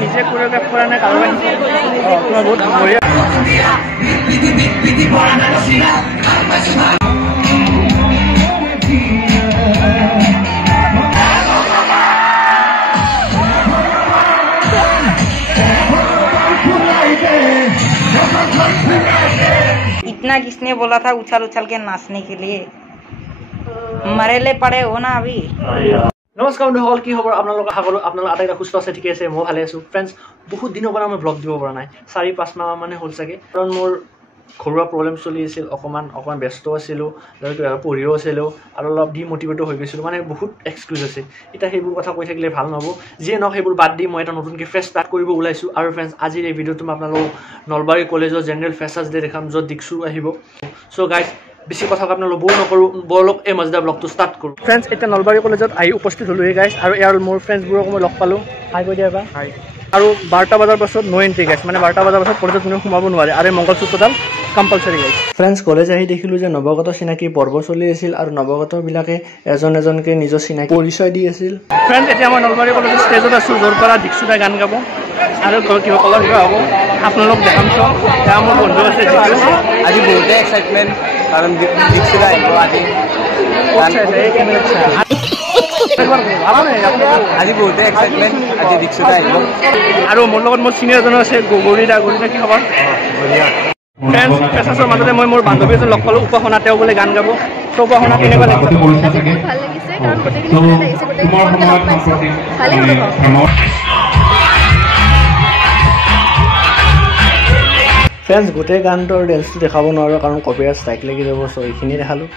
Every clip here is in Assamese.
নিজে কোৰিওগ্ৰাফ কৰা নাই কাৰোবাৰ তোমাৰ বহুত বঢ়িয়া इतना किसने बोला था उछल उछल के नाचने के लिए मरेले पड़े हो ना अभी নমস্কাৰ বন্ধুসকল কি খবৰ আপোনালোকৰ আশা কৰোঁ আপোনালোক আটাইকেইটা সুস্থ আছে ঠিকে আছে মই ভালে আছোঁ ফ্ৰেণ্ডছ বহুত দিনৰ পৰা মই ব্লগ দিব পৰা নাই 4-5 মাহ মানে হ'ল চাগে কাৰণ মোৰ ঘৰুৱা প্ৰব্লেম চলি আছিল অকমান ব্যস্ত আছিলোঁ আৰু পঢ়িও আছিলোঁ আৰু অলপ ডিমোটিভেট হৈ গৈছিলোঁ মানে বহুত এক্সকিউজ আছে এটা সেইবোৰ কথা কৈ থাকিলে ভাল নহ'ব যিয়ে নহওক সেইবোৰ বাদ দি মই এটা নতুনকৈ ফ্ৰেছ ষ্টাৰ্ট কৰিব ওলাইছোঁ আৰু ফ্ৰেণ্ডছ আজিৰ এই ভিডিঅ'টো মই আপোনালোকক নলবাৰী কলেজৰ জেনেৰেল ফ্ৰেছাৰ্ছ ডে দেখাম য'ত দিকচু আহিব চ' গাইজ বেছি কথা আপোনালোক বৰ নকৰোঁ বলক এই মজা ব্লগটো ষ্টাৰ্ট কৰোঁ ফ্ৰেণ্ডছ এতিয়া নলবাৰী কলেজত আহি উপস্থিত হ'লোঁহি গাইজ আৰু ইয়াৰ মোৰ ফ্ৰেণ্ডছবোৰক মই লগ পালোঁ হাই কৈ দিয়া এবাৰ হাই আৰু 12টা বজাৰ পাছত নো এণ্ট্ৰি গাইজ মানে 12টা বজাৰ পাছত কলেজত কোনেও সোমাব নোৱাৰে আৰু মংগলসূত্ৰডাল কম্পালচৰি গাইজ ফ্ৰেণ্ডছ কলেজ আহি দেখিলোঁ যে নৱাগত চিনাকি পৰ্ব চলি আছিল আৰু নৱাগতবিলাকে এজন এজনকৈ নিজৰ চিনাকি পৰিচয় দি আছিল ফ্ৰেণ্ডছ এতিয়া মই নলবাৰী কলেজৰ ষ্টেজত আছোঁ য'ৰ পৰা দিকচুদাই গান গাব আৰু কিবা কলৰ কিবা হ'ব আপোনালোক দেখাম চাওঁ এতিয়া মোৰ বন্ধু আছে আজি বহুতে এক্সাইটমেণ্ট কাৰণ দিকচুদা আহিব আজি বহুতে এক্সাইটমেণ্ট আজি দিকচুদা আহিব আৰু মোৰ লগত মোৰ চিনিয়ৰ এজনো আছে গৰিদা কি খবৰ ফ্ৰেণ্ডছ ফ্ৰেছাৰ্ছৰ মাজতে মই মোৰ বান্ধৱী এজন লগ পালোঁ উপাসনা তেওঁ বোলে গান গাব চ' উপাসনা কেনেকুৱা লাগিছে ভাল লাগিছে কাৰণ গোটেইখিনি লাগিছে গোটেইখিনি ফ্ৰেণ্ডছ গোটেই গানটোৰ ডেন্সটো দেখাব নোৱাৰোঁ কাৰণ কপিৰাইট ষ্ট্ৰাইক লাগি যাব চ' এইখিনি দেখালোঁ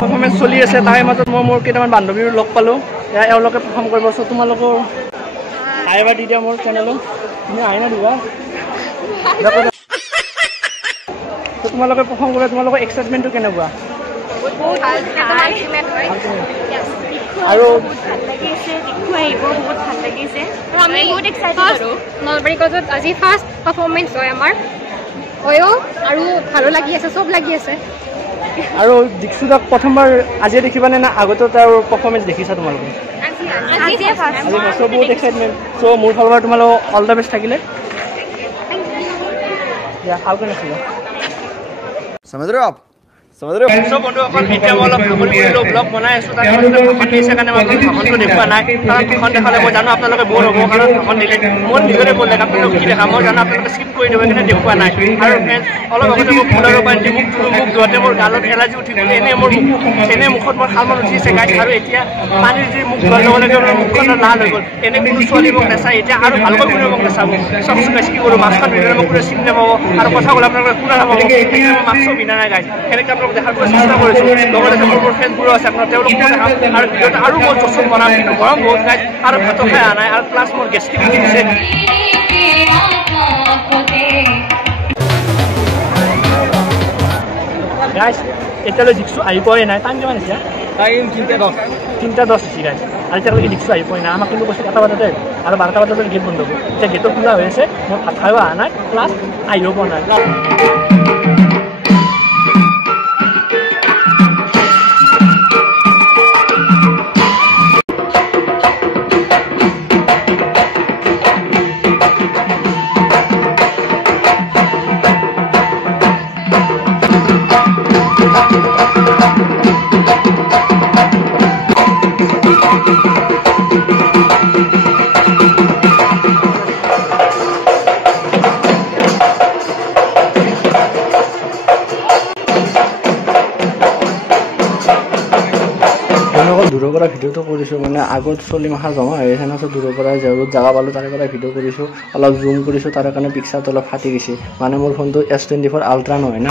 পাৰফৰ্মেঞ্চ চলি আছে তাৰে মাজত মই মোৰ কেইটামান বান্ধৱীৰ লগ পালোঁ এওঁলোকে পাৰফৰ্ম কৰিব চ' তোমালোকৰ হাই এবাৰ দি দিয়া মোৰ চেনেলত তুমি আহি নাদিবা চ' তোমালোকে পাৰফৰ্ম কৰিলে তোমালোকৰ এক্সাইটমেণ্টটো কেনেকুৱা আৰু নলবাৰী কলেজত আজি ফাৰ্ষ্ট পাৰফৰ্মেঞ্চ হয় আমাৰ হয়ো আৰু ভালো লাগি আছে চব লাগি আছে আৰু দিকচুদাক প্ৰথমবাৰ আজিয়ে দেখিবানে না আগতে তাৰ পাৰফৰ্মেঞ্চ দেখিছা তোমালোকে বহুত এক্সাইটমেণ্ট চ' মোৰ ফালৰ পৰা তোমালোক অল দ্য বেষ্ট থাকিলে ভালকৈ নাছিল বন্ধুসকল এতিয়া মই অলপ ভাগৰি পৰিলোঁ ব্লগ বনাই আছোঁ তাত ভাষণ দিছে কাৰণে মই ভাষণটো দেখুওৱা নাই কাৰণ ভাষণ দেখালে মই জানো আপোনালোকে বৰ হ'ব কাৰণ ভাষণ দিলে মোৰ নিজৰে বৰ লাগে আপোনালোক কি দেখা মই জানো আপোনালোকে স্কিপ কৰি দিব কিন্তু দেখুওৱা নাই আৰু অলপ আগতে মোৰ ফুলৰ পৰা মোক যোৱাতে মোৰ গালত এলাৰ্জি উঠি গ'ল এনেই মোৰ এনেই মুখত মোৰ শালমান উঠিছে গাইছ আৰু এতিয়া পানীৰ যি মুখ ধোৱাৰ লগে লগে মোৰ মুখখনত লাল হৈ গ'ল এনে কোনো ছোৱালী মোক নাচায় এতিয়া আৰু ভালকৈ কোনেও মোক নাচাব চব গাইছ কি কৰোঁ মাছখন ভিতৰত মোক কোনে চিনি নাপাব আৰু কথা ক'লে আপোনালোকে শুনা নাপাব সেইকাৰণে মই মাছটো পিন্ধা নাই গাইছ সেনেকৈ আপোনালোক দেখাৰ চেষ্টা কৰিছোঁ লগতে মোৰ ফ্ৰেণ্ডবোৰো আছে আপোনাৰ তেওঁলোকো দেখাম আৰু ভিডিঅ'টো আৰু মই জচত বনাম কিন্তু গৰম বহুত গাইছ আৰু ভাতো খাই অহা নাই আৰু প্লাছ মোৰ গেষ্ট্ৰিক উঠিছে গাইছ এতিয়ালৈ দিকচু আহি পোৱাই নাই টাইম কিমান এতিয়া টাইম 3:10 হৈছে গাইছ আৰু এতিয়ালৈকে দিকচু আহি পোৱাই নাই আমাক কিন্তু কৈছে 7টা বজাতে আৰু 12টা বজাত গেট বন্ধ হ'ব এতিয়া গেটটো খোলা হৈ আছে মই ভাত খাইও অহা নাই প্লাছ আহিও পোৱা নাই দূৰৰ পৰা ভিডিঅ'টো কৰিছোঁ মানে আগত চলি মাখা জমা হৈ আছে না দূৰৰ পৰা য'ত জাগা পালোঁ তাৰে পৰা ভিডিঅ' কৰিছোঁ অলপ জুম কৰিছোঁ তাৰে কাৰণে পিক্সাৰটো অলপ ফাটি গৈছে মানে মোৰ ফোনটো S24 আল্ট্ৰা নহয় না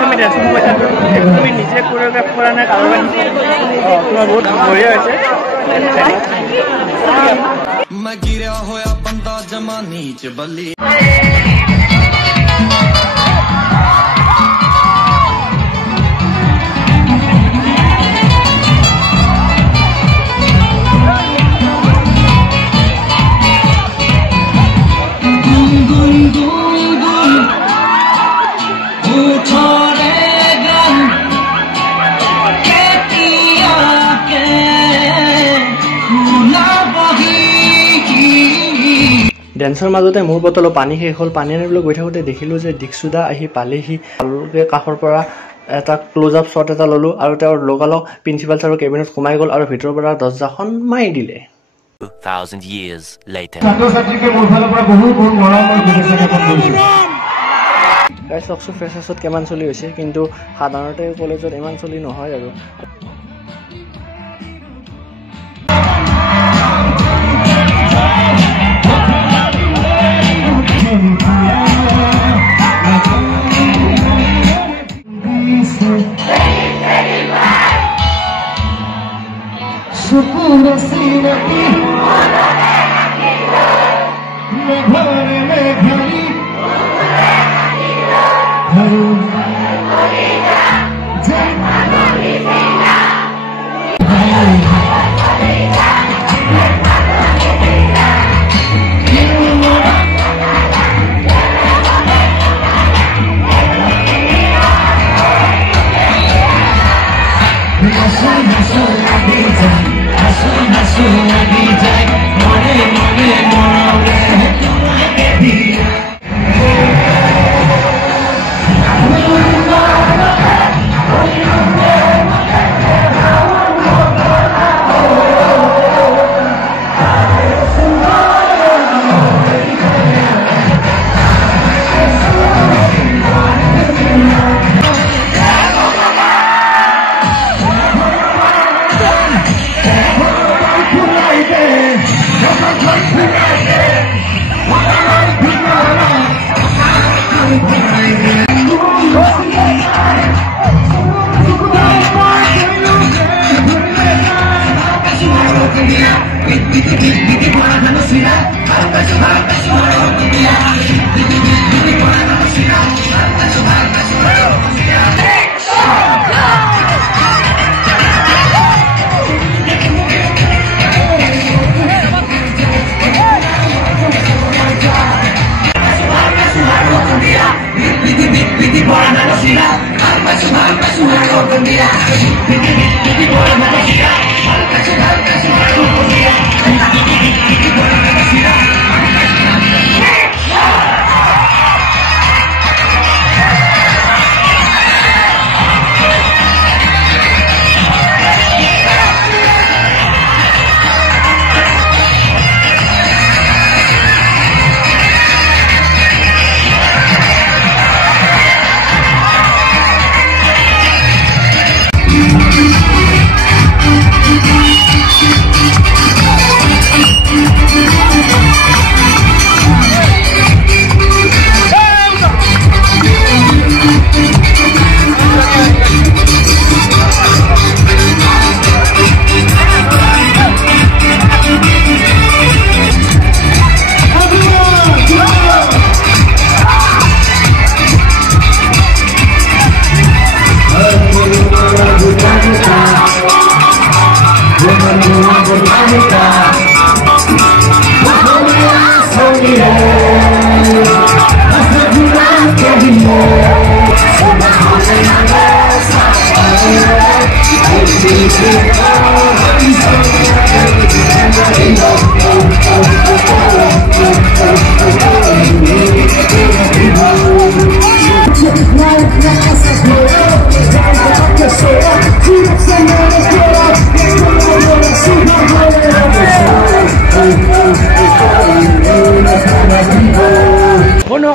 তুমি ডেন্সৰ পইচাটো তুমি নিজে কোৰিঅ'গ্ৰাফ কৰা নাই কাৰোবাৰ তোমাৰ বহুত বঢ়িয়া হৈছে मैं गिरा होया बंदा जमानी च बली ডেন্সৰ মাজতে মোৰ বটলত পানী শেষ হ'ল পানী আনিবলৈ গৈ থাকোঁতে দেখিলোঁ যে দীক্ষুদা আহি পালেহি ভালকৈ কাষৰ পৰা এটা ক্লোজ আপ শ্বট এটা ল'লোঁ আৰু তেওঁৰ লগালগ প্ৰিন্সিপাল ছাৰৰ কেবিনত সোমাই গ'ল আৰু ভিতৰৰ পৰা দৰ্জাখন মাৰি দিলে 2000 years later গাইজ চাওকচোন ফ্ৰেছাৰ্ছত কিমান চলি হৈছে কিন্তু সাধাৰণতে কলেজত ইমান চলি নহয় আৰু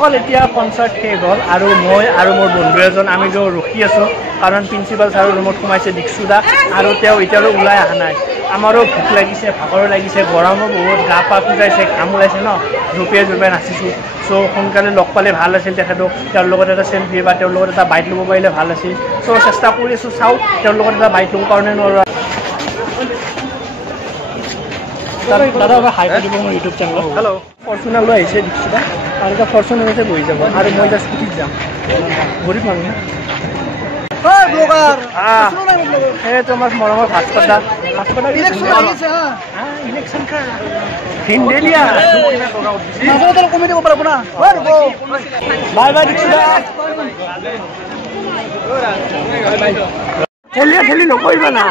বন্ধুসকল এতিয়া কনচাৰ্ট শেষ হ'ল আৰু মই আৰু মোৰ বন্ধু এজন আমি ৰখি আছোঁ কাৰণ প্ৰিন্সিপাল ছাৰৰ ৰুমত সোমাইছে দীক্ষুদা আৰু তেওঁ এতিয়ালৈ ওলাই অহা নাই আমাৰো ভোক লাগিছে ভাগৰো লাগিছে গৰমো বহুত গা পা খুজাইছে ঘাম ওলাইছে ন জঁপিয়াই জঁপিয়াই নাচিছোঁ চ' সোনকালে লগ পালে ভাল আছিল তেখেতক তেওঁৰ লগত এটা চেল্ফি বা তেওঁৰ লগত এটা বাইক ল'ব পাৰিলে ভাল আছিল চ' চেষ্টা কৰি আছোঁ চাওঁ তেওঁৰ লগত এটা বাইক ল'ব কাৰণে নোৱাৰোঁ দাদা এবাৰ হাই কৰিব মোৰ ইউটিউব চেনেলত হেল্ল' ফৰ্চুনাৰ লৈ আহিছে দীক্ষিতা আৰু এতিয়া ফৰ্চুনাৰতে বহি যাব আৰু মই এতিয়া স্কুটিত যাম গৰীব মানুহ এই তোমাৰ মৰমৰ ভাস্কৰদা কমি দিব পাৰিব না বাই বাই দীক্ষিতা ঠেলিয়া ঠেলি নকৰিবা না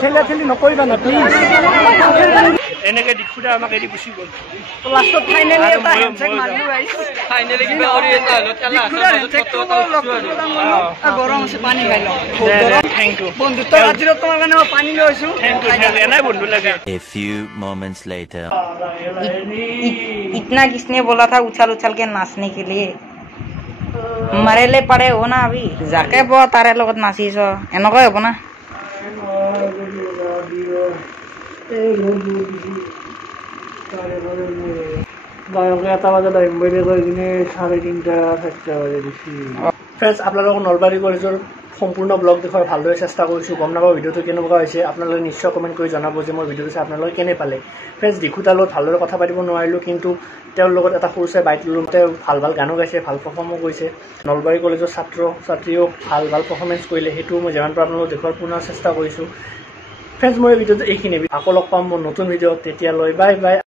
ঠেলিয়া ঠেলি নকৰিবা না প্লিজ এনেকে দীক্ষিতা আমাক এৰি গুচি গ'ল লাষ্টত ফাইনেলি এটা হেণ্ডশেক মাৰিলো গাইছ ফাইনেলি কিবা কৰি এটা হলো খেলা গৰম আছে পানী খাই লওঁ থ্যাংক ইউ বন্ধুত্ব আজিৰ তোমাৰ কাৰণে মই পানী লৈছো থ্যাংক ইউ এনাই বন্ধু লাগে A few moments later इतना किसने बोला था उछल उछल के नाचने के लिए मरेले पड़े हो ना अभी जाके बो तारे লগত নাচিছ এনেকৈ হ'ব না গায়কে এটা বজাত আহিম বুলি কৈ কিনে 3:30 4টা বাজে দিছি ফ্ৰেণ্ডছ আপোনালোকক নলবাৰী কলেজৰ সম্পূৰ্ণ ব্লগ দেখুৱাৰ ভালদৰে চেষ্টা কৰিছোঁ গম নাপাওঁ ভিডিঅ'টো কেনেকুৱা হৈছে আপোনালোকে নিশ্চয় কমেণ্ট কৰি জনাব যে মোৰ ভিডিঅ'টো চাই আপোনালোকে কেনে পালে ফ্ৰেণ্ডছ দীক্ষিতাৰ লগত ভালদৰে কথা পাতিব নোৱাৰিলোঁ কিন্তু তেওঁৰ লগত এটা সৰু চাই বাইক ল'লোঁ তেওঁ ভাল ভাল গানো গাইছে ভাল পাৰফৰ্মো কৰিছে নলবাৰী কলেজৰ ছাত্ৰ ছাত্ৰীও ভাল ভাল পাৰফৰ্মেঞ্চ কৰিলে সেইটো মই যিমান পাৰোঁ আপোনালোকক দেখুৱাৰ পুনৰ চেষ্টা কৰিছোঁ ফ্ৰেণ্ডছ মই ভিডিঅ'টো এইখিনি আকৌ লগ পাম মোৰ নতুন ভিডিঅ'ত তেতিয়ালৈ বাই বাই